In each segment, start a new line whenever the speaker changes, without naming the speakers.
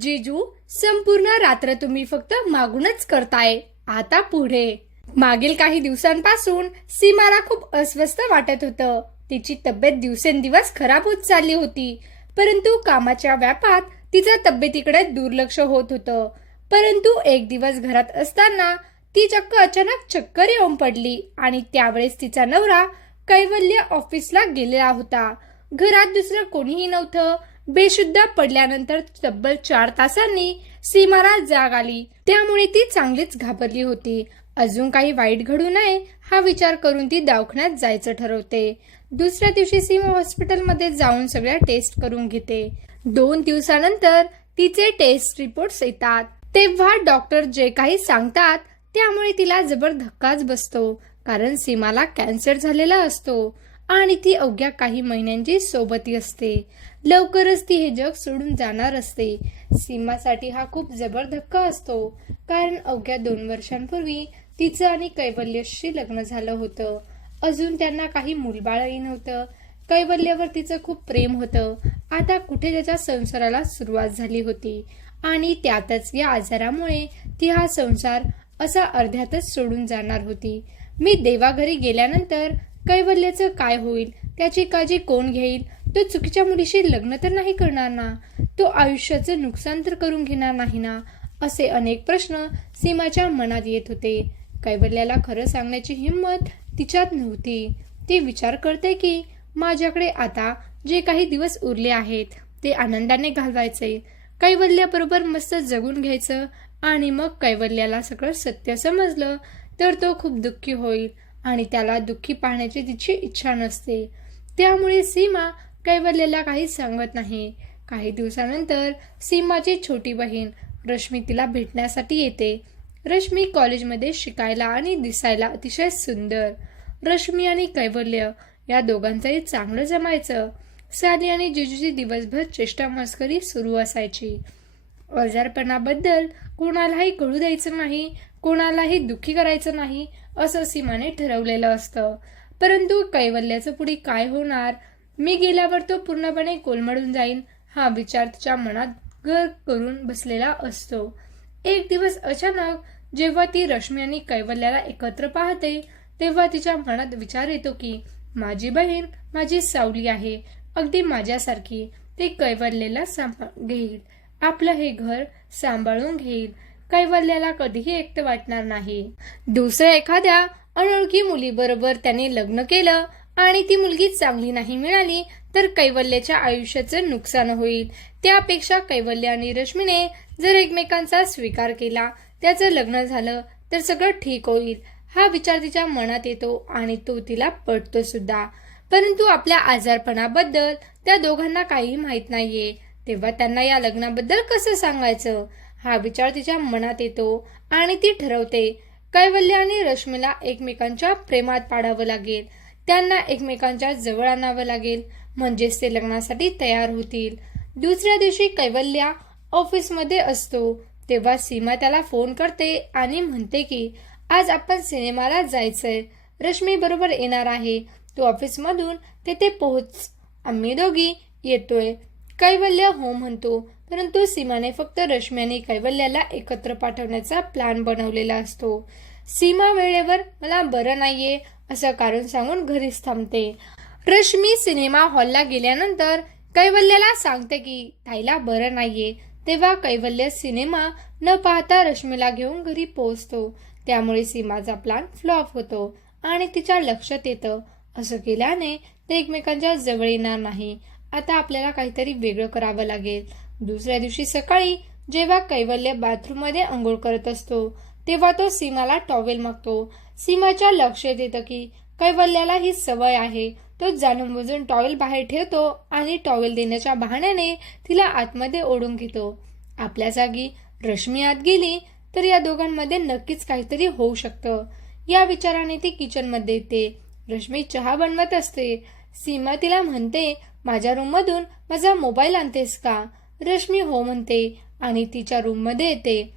जिजू संपूर्ण रात्र तुम्ही फक्त मागूनच करताय. आता पुढे. मागील काही दिवसांपासून सीमाला खूप अस्वस्थ वाटत होतं. तिची तब्येत दिवसेंदिवस खराब होत चालली होती. परंतु कामाच्या व्यापात तिचं तब्येतीकडे दुर्लक्ष होत होतं. परंतु एक दिवस घरात असताना ती चक्क अचानक चक्कर येऊन पडली आणि त्यावेळेस तिचा नवरा कैवल्य ऑफिसला गेलेला होता. घरात दुसरं कोणीही नव्हतं. बेशुद्ध पडल्यानंतर तब्बल चार तासांनी सीमाला जाग आली. त्यामुळे ती चांगलीच घाबरली होती. अजून काही वाईट घडू नये हा विचार करून ती दवाखान्यात जायचं ठरवते. दुसऱ्या दिवशी सीमा हॉस्पिटलमध्ये जाऊन सगळ्या टेस्ट करून घेते. दोन दिवसानंतर तिचे टेस्ट रिपोर्ट्स येतात. तेव्हा डॉक्टर जे काही सांगतात त्यामुळे तिला जबर धक्काच बसतो कारण सीमाला कॅन्सर झालेला असतो. आणि ती अवघ्या काही महिन्यांची सोबती असते. लवकरच ती हे जग सोडून जाणार असते. सीमासाठी हा खूप जबर धक्का असतो. कारण अवघ्या दोन वर्षांपूर्वी तिचं आणि कैवल्यशी लग्न झालं होतं. अजून त्यांना काही मूलबाळही नव्हतं. कैवल्यावर तिचं खूप प्रेम होतं. आता कुठे त्याच्या संसाराला सुरुवात झाली होती? आणि त्यातच या आजारामुळे ती हा संसार असा अर्ध्यातच सोडून जाणार होती. मी देवाघरी गेल्यानंतर कैवल्याचं काय होईल? त्याची काळजी कोण घेईल? तो चुकीच्या मुलीशी लग्न तर नाही करणार ना? तो आयुष्याचं नुकसान तर करून घेणार नाही ना? असे अनेक प्रश्न सीमाच्या मनात येत होते. कैवल्याला खरं सांगण्याची हिंमत तिच्यात नव्हती. ती विचार करते की माझ्याकडे आता जे काही दिवस उरले आहेत ते आनंदाने घालवायचे. कैवल्याबरोबर मस्त जगून घ्यायचं आणि मग कैवल्याला सगळं सत्य समजलं तर तो खूप दुःखी होईल. आणि त्याला दुःखी पाहण्याची तिची इच्छा नसते. त्यामुळे सीमा कैवल्यला काही सांगत नाही. काही दिवसानंतर सीमाची छोटी बहीण रश्मी तिला भेटण्यासाठी येते. रश्मी कॉलेजमध्ये शिकायला आणि दिसायला अतिशय सुंदर. रश्मी आणि कैवल्य या दोघांचंही चांगलं जमायचं. साली आणि जिजूची दिवसभर चेष्टा मस्करी सुरू असायची. आजारपणाबद्दल कोणालाही कळू द्यायचं नाही कोणालाही दुःखी करायचं नाही असं सीमाने ठरवलेलं असतं. परंतु कैवल्याचं पुढे काय होणार? मी गेल्यावर तो पूर्णपणे कोलमडून जाईल हा विचार तिच्या मनात घर करून बसलेला असतो. एक दिवस अचानक जेव्हा ती रश्मी आणि कैवल्याला एकत्र पाहते तेव्हा तिच्या मनात विचार येतो की माझी बहीण माझी सावली आहे. अगदी माझ्यासारखी. ते कैवल्याला सांभाळ घेईल. आपलं हे घर सांभाळून घेईल. कैवल्याला कधीही एकट वाटणार नाही. दुसऱ्या एखाद्या अनोळखी मुलीबरोबर त्याने लग्न केलं आणि ती मुलगी चांगली नाही मिळाली तर कैवल्याच्या आयुष्याचं नुकसान होईल. त्यापेक्षा कैवल्य आणि रश्मीने जर एकमेकांचा स्वीकार केला त्याचं लग्न झालं तर सगळं ठीक होईल हा विचार तिच्या मनात येतो आणि तो तिला पटतो सुद्धा. परंतु आपल्या आजारपणाबद्दल त्या दोघांना काही माहीत नाहीये. तेव्हा त्यांना या लग्नाबद्दल कसं सांगायचं? हा विचार तिच्या मनात येतो आणि ती ठरवते. कैवल्य आणि रश्मीला एकमेकांच्या प्रेमात पाडावं लागेल. त्यांना एकमेकांच्या जवळ आणावं लागेल. म्हणजेच ते लग्नासाठी तयार होतील. दुसऱ्या दिवशी कैवल्या ऑफिसमध्ये असतो. तेव्हा सीमा त्याला फोन करते आणि म्हणते की आज आपण सिनेमाला जायचंय. रश्मी बरोबर येणार आहे. तू ऑफिसमधून तेथे पोहोच. आम्ही दोघी येतोय. कैवल्य हो म्हणतो. परंतु सीमाने फक्त रश्मी आणि कैवल्याला एकत्र पाठवण्याचा प्लॅन बनवलेला असतो. सीमा वेळेवर मला बरं नाहीये असं कारण सांगून घरीच थांबते. रश्मी सिनेमा हॉलला गेल्यानंतर कैवल्याला सांगते की ताईला बरं नाहीये. तेव्हा कैवल्य सिनेमा न पाहता रश्मीला घेऊन घरी पोहोचतो. त्यामुळे सीमाचा प्लॅन फ्लॉप होतो आणि तिच्या लक्षात येतं. असं केल्याने ते एकमेकांच्या जवळ येणार नाही. आता आपल्याला काहीतरी वेगळं करावं लागेल. दुसऱ्या दिवशी सकाळी जेव्हा कैवल्य बाथरूममध्ये आंघोळ करत असतो तेव्हा तो सीमाला टॉवेल मागतो. सीमाच्या लक्षात येतं की कैवल्याला ही सवय आहे. तो जाणून बुजून टॉवेल बाहेर ठेवतो आणि टॉवेल देण्याच्या बहाण्याने तिला आतमध्ये ओढून घेतो. आपल्या जागी रश्मी आत गेली तर या दोघांमध्ये नक्कीच काहीतरी होऊ शकतं. या विचाराने ती किचनमध्ये येते. रश्मी चहा बनवत असते. सीमा तिला म्हणते माझ्या रूममधून माझा मोबाईल आणतेस का? रश्मी हो म्हणते आणि तिच्या रूममध्ये येते.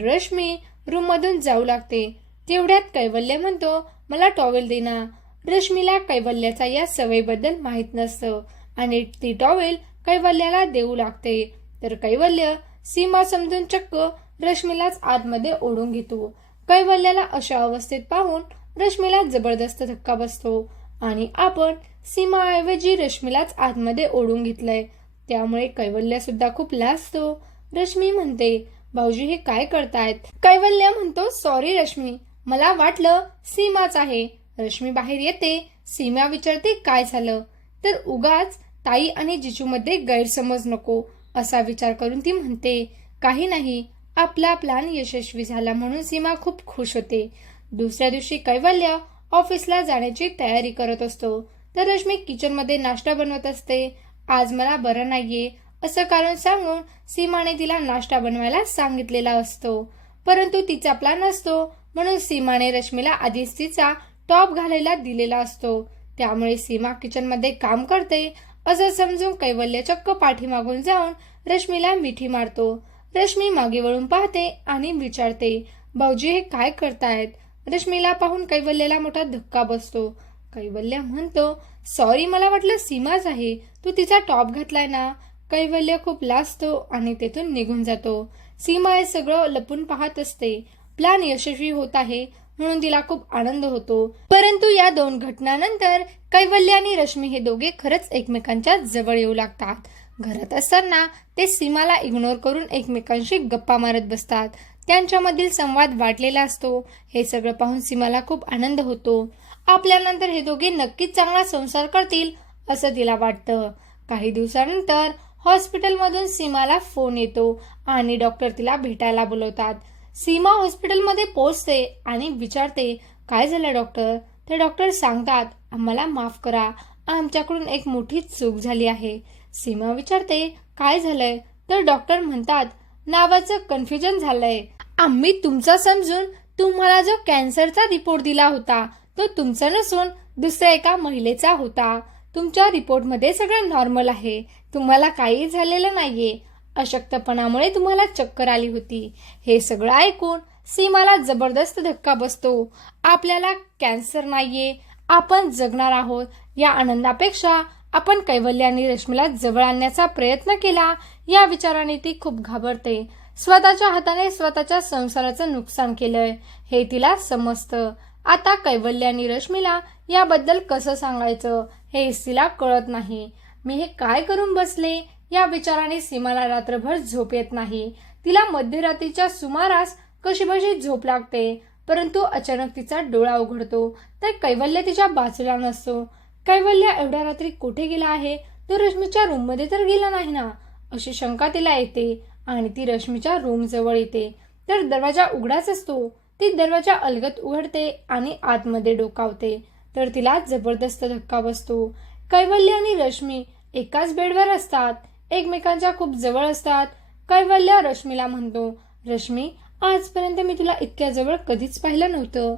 रश्मी रूममधून जाऊ लागते. तेवढ्यात कैवल्य म्हणतो मला टॉवेल देना रश्मीला कैवल्याचा या सवयीबद्दल माहीत नसतं आणि ती टॉवेल कैवल्याला देऊ लागते. तर कैवल्य सीमा समजून चक्क रश्मीलाच आतमध्ये ओढून घेतो. कैवल्याला अशा अवस्थेत पाहून रश्मीला जबरदस्त धक्का बसतो आणि आपण सीमाऐवजी रश्मीलाच आतमध्ये ओढून घेतलंय. त्यामुळे कैवल्य सुद्धा खूप लाजतो रश्मी म्हणते भाऊजी हे काय करतायत? कैवल्य म्हणतो सॉरी रश्मी. मला वाटलं सीमाच आहे. रश्मी बाहेर येते. सीमा विचारते काय झालं? तर उगाच ताई आणि जिजूमध्ये गैरसमज नको असा विचार करून ती म्हणते. काही नाही. आपला प्लॅन यशस्वी झाला म्हणून सीमा खूप खुश होते. दुसऱ्या दिवशी कैवल्य ऑफिसला जाण्याची तयारी करत असतो. तर रश्मी किचनमध्ये नाश्ता बनवत असते. आज मला बरं नाहीये असं कारण सांगून सीमाने तिला नाश्ता बनवायला सांगितलेला असतो. परंतु तिचा प्लॅन असतो म्हणून सीमाने रश्मीला आधीच तिचा टॉप घालायला दिलेला असतो. त्यामुळे सीमा किचनमध्ये काम करते असं समजून कैवल्य चक्क पाठीमागून जाऊन रश्मीला मिठी मारतो. रश्मी मागे वळून पाहते आणि विचारते भाऊजी हे काय करतायत? रश्मीला पाहून कैवल्याला मोठा धक्का बसतो. कैवल्य म्हणतो सॉरी मला वाटलं सीमाच आहे. तू तिचा टॉप घातलाय ना कैवल्य खूप लाजतो आणि तेथून निघून जातो. सीमा हे सगळं लपून पाहत असते. प्लॅन यशस्वी होत आहे म्हणून तिला खूप आनंद होतो. परंतु या दोन घटनानंतर कैवल्य आणि रश्मी हे दोघे खरंच एकमेकांच्या जवळ येऊ लागतात. घरात असताना ते सीमाला इग्नोर करून एकमेकांशी गप्पा मारत बसतात. त्यांच्यामधील संवाद वाढलेला असतो. हे सगळं पाहून सीमाला खूप आनंद होतो. आपल्यानंतर हे दोघे नक्कीच चांगला संसार करतील असं तिला वाटतं. काही दिवसानंतर हॉस्पिटलमधून सीमाला फोन येतो आणि डॉक्टर तिला भेटायला बोलवतात. सीमा हॉस्पिटलमध्ये पोचते आणि विचारते काय झालं डॉक्टर? ते डॉक्टर सांगतात आम्हाला माफ करा आमच्याकडून एक मोठी चूक झाली आहे. सीमा विचारते काय झालंय? तर डॉक्टर म्हणतात नावाचं कन्फ्युजन झालंय. आम्ही तुमचा समजून तुम्हाला जो कॅन्सरचा रिपोर्ट दिला होता तो तुमचा नसून दुसऱ्या एका महिलेचा होता. तुमच्या रिपोर्टमध्ये सगळं नॉर्मल आहे. तुम्हाला काही झालेलं नाहीये. अशक्तपणामुळे तुम्हाला चक्कर आली होती. हे सगळं ऐकून सीमाला जबरदस्त धक्का बसतो. आपल्याला कॅन्सर नाहीये. आपण जगणार आहोत. या आनंदापेक्षा आपण कैवल्याने रश्मीला जवळ आणण्याचा प्रयत्न केला. या विचाराने ती खूप घाबरते. स्वतःच्या हाताने स्वतःच्या संसाराचं नुकसान केलंय. हे तिला समजतं. आता कैवल्य आणि रश्मीला याबद्दल कसं सांगायचं हे तिला कळत नाही. मी हे काय करून बसले? या विचाराने सीमाला रात्रभर झोप येत नाही. तिला मध्यरात्रीच्या सुमारास कशीबशी झोप लागते परंतु अचानक तिचा डोळा उघडतो. तर कैवल्य तिच्या बाजूला नसतो. कैवल्य एवढ्या रात्री कुठे गेला आहे? तो रश्मीच्या रूममध्ये तर गेला नाही ना? अशी शंका तिला येते आणि ती रश्मीच्या रूमजवळ येते. तर दरवाजा उघडाच असतो. ती दरवाजा अलगत उघडते आणि आतमध्ये डोकावते. तर तिला जबरदस्त धक्का बसतो. कैवल्य आणि रश्मी एकाच बेडवर असतात. एकमेकांच्या खूप जवळ असतात. कैवल्य रश्मीला म्हणतो रश्मी आजपर्यंत मी तुला इतक्या जवळ कधीच पाहिलं नव्हतं.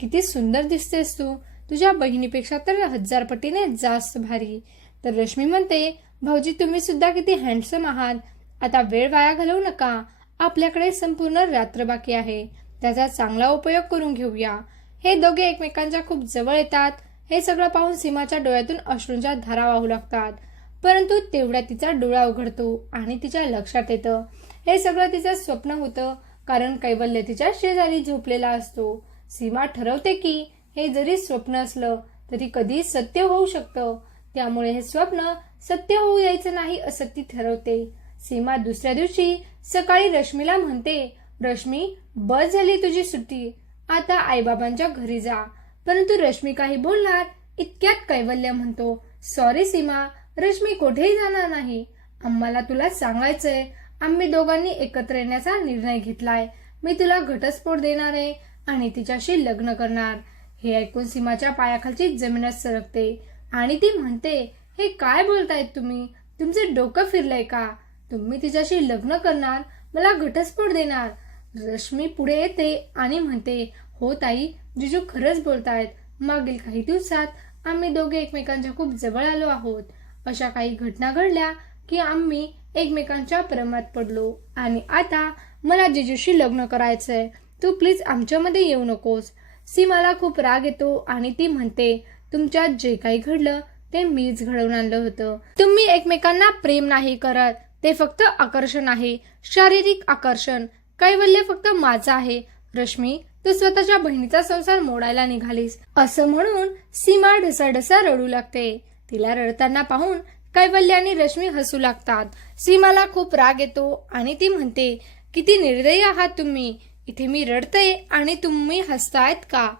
किती सुंदर दिसतेस तू. तुझ्या बहिणीपेक्षा तर हजार पटीने जास्त भारी. तर रश्मी म्हणते भाऊजी तुम्ही सुद्धा किती हँडसम आहात. आता वेळ वाया घालवू नका. आपल्याकडे संपूर्ण रात्र बाकी आहे. त्याचा चांगला उपयोग करून घेऊया. हे दोघे एकमेकांच्या खूप जवळ येतात. हे सगळं पाहून सीमाच्या डोळ्यातून अश्रूंच्या धारा वाहू लागतात. परंतु तेवढ्या तिचा डोळा उघडतो आणि तिच्या लक्षात येतं. हे सगळं तिचं स्वप्न होतं कारण कैवल्य तिच्या शेजारी झोपलेला असतो. सीमा ठरवते की हे जरी स्वप्न असलं तरी कधी सत्य होऊ शकतं. त्यामुळे हे स्वप्न सत्य होऊ यायचं नाही असं ती ठरवते. सीमा दुसऱ्या दिवशी सकाळी रश्मीला म्हणते रश्मी बस झाली तुझी सुट्टी. आता आईबाबांच्या घरी जा. परंतु रश्मी काही बोलणार इतक्यात कैवल्य म्हणतो सॉरी सीमा रश्मी कुठेही जाणार नाही. आम्हाला तुला सांगायचंय आम्ही दोघांनी एकत्र येण्याचा निर्णय घेतलाय. मी तुला घटस्फोट देणार आहे आणि तिच्याशी लग्न करणार. हे ऐकून सीमाच्या पायाखालची जमीनच सरकते आणि ती म्हणते हे काय बोलतायत तुम्ही? तुमचे डोकं फिरलंय का? तुम्ही तिच्याशी लग्न करणार मला घटस्फोट देणार. रश्मी पुढे येते आणि म्हणते हो ताई जिजू खरंच बोलतायत. मागील काही दिवसात आम्ही दोघे एकमेकांच्या खूप जवळ आलो आहोत. अशा काही घटना घडल्या की आम्ही एकमेकांच्या प्रेमात पडलो. आणि आता मला जिजूशी लग्न करायचंय. तू प्लीज आमच्यामध्ये येऊ नकोस. सीमाला खूप राग येतो आणि ती म्हणते तुमच्यात जे काही घडलं ते मीच घडवून आणलं होतं. तुम्ही एकमेकांना प्रेम नाही करत. ते फक्त आकर्षण आहे. शारीरिक आकर्षण. कैवल्य फक्त माझं आहे. रश्मी तू स्वतःच्या बहिणीचा संसार मोडायला निघालीस. असं म्हणून सीमा ढसाढसा रडू लागते. तिला रडताना पाहून कैवल्य आणि रश्मी हसू लागतात. सीमाला खूप राग येतो आणि ती म्हणते किती निर्दयी आहात तुम्ही. इथे मी रडते आणि तुम्ही हसतायत का?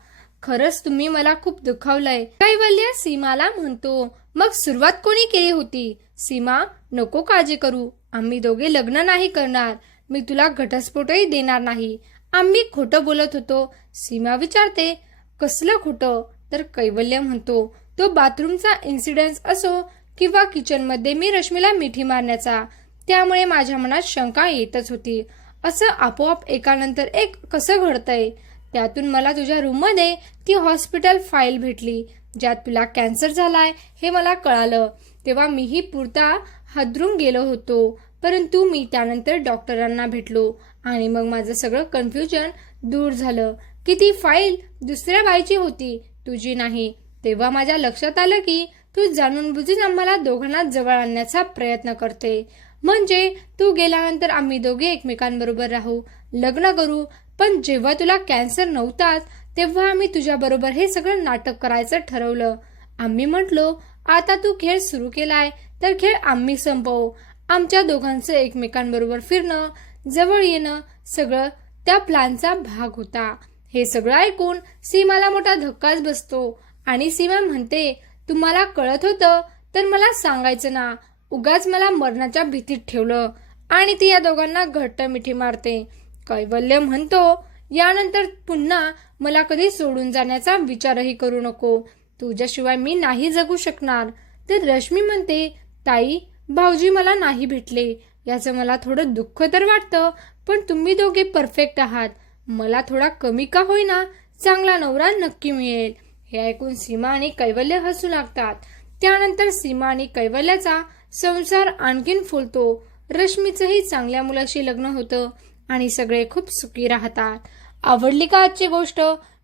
खरंच तुम्ही मला खूप दुखावलंय. कैवल्य सीमाला म्हणतो मग सुरुवात कोणी केली होती? सीमा नको काळजी करू. आम्ही दोघे लग्न नाही करणार. मी तुला घटस्फोटही देणार नाही. आम्ही खोटं बोलत होतो. सीमा विचारते कसलं खोटं? तर कैवल्य म्हणतो तो बाथरूमचा इन्सिडेंट असो किंवा किचनमध्ये मी रश्मीला मिठी मारण्याचा त्यामुळे माझ्या मनात शंका येतच होती. असं आपोआप एकानंतर एक कसं घडतंय? त्यातून मला तुझ्या रूममध्ये ती हॉस्पिटल फाईल भेटली ज्यात तुला कॅन्सर झालाय हे मला कळालं. तेव्हा मीही पुरता हादरून गेलो होतो. परंतु मी त्यानंतर डॉक्टरांना भेटलो आणि मग माझं सगळं कन्फ्युजन दूर झालं की ती फाईल दुसऱ्या बाईची होती तुझी नाही. तेव्हा माझ्या लक्षात आलं की तू जाणून बुजून आम्हाला दोघांना जवळ आणण्याचा प्रयत्न करते. म्हणजे तू गेल्यानंतर आम्ही दोघे एकमेकांबरोबर राहू लग्न करू पण जेव्हा तुला कॅन्सर नव्हताच तेव्हा आम्ही तुझ्या बरोबर हे सगळं नाटक करायचं ठरवलं. आम्ही म्हटलो आता तू खेळ सुरू केलाय तर खेळ आम्ही संपवू. आमच्या दोघांचं एकमेकांबरोबर फिरणं जवळ येणं सगळं त्या प्लॅनचा भाग होता. हे सगळं ऐकून सीमाला मोठा धक्काच बसतो आणि सीमा म्हणते तुम्हाला कळत होतं तर मला सांगायचं ना. उगाच मला मरणाच्या भीतीत ठेवलं आणि ती या दोघांना घट्ट मिठी मारते. कैवल्य म्हणतो यानंतर पुन्हा मला कधी सोडून जाण्याचा विचारही करू नको. तुझ्याशिवाय मी नाही जगू शकणार. तर रश्मी म्हणते ताई भाऊजी मला नाही भेटले. याचं मला थोडं दुःख तर वाटतं पण तुम्ही दोघे परफेक्ट आहात. मला थोडा कमी का होईना? चांगला नवरा नक्की मिळेल. हे ऐकून सीमा आणि कैवल्य हसू लागतात. त्यानंतर सीमा आणि कैवल्याचा संसार आणखीन फुलतो. रश्मीचंही चांगल्या मुलाशी लग्न होतं आणि सगळे खूप सुखी राहतात. आवडली का आजची गोष्ट?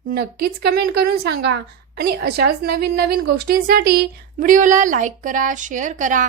नक्कीच कमेंट करून सांगा. आणि अशाच नवीन नवीन गोष्टींसाठी व्हिडिओला लाईक करा शेअर करा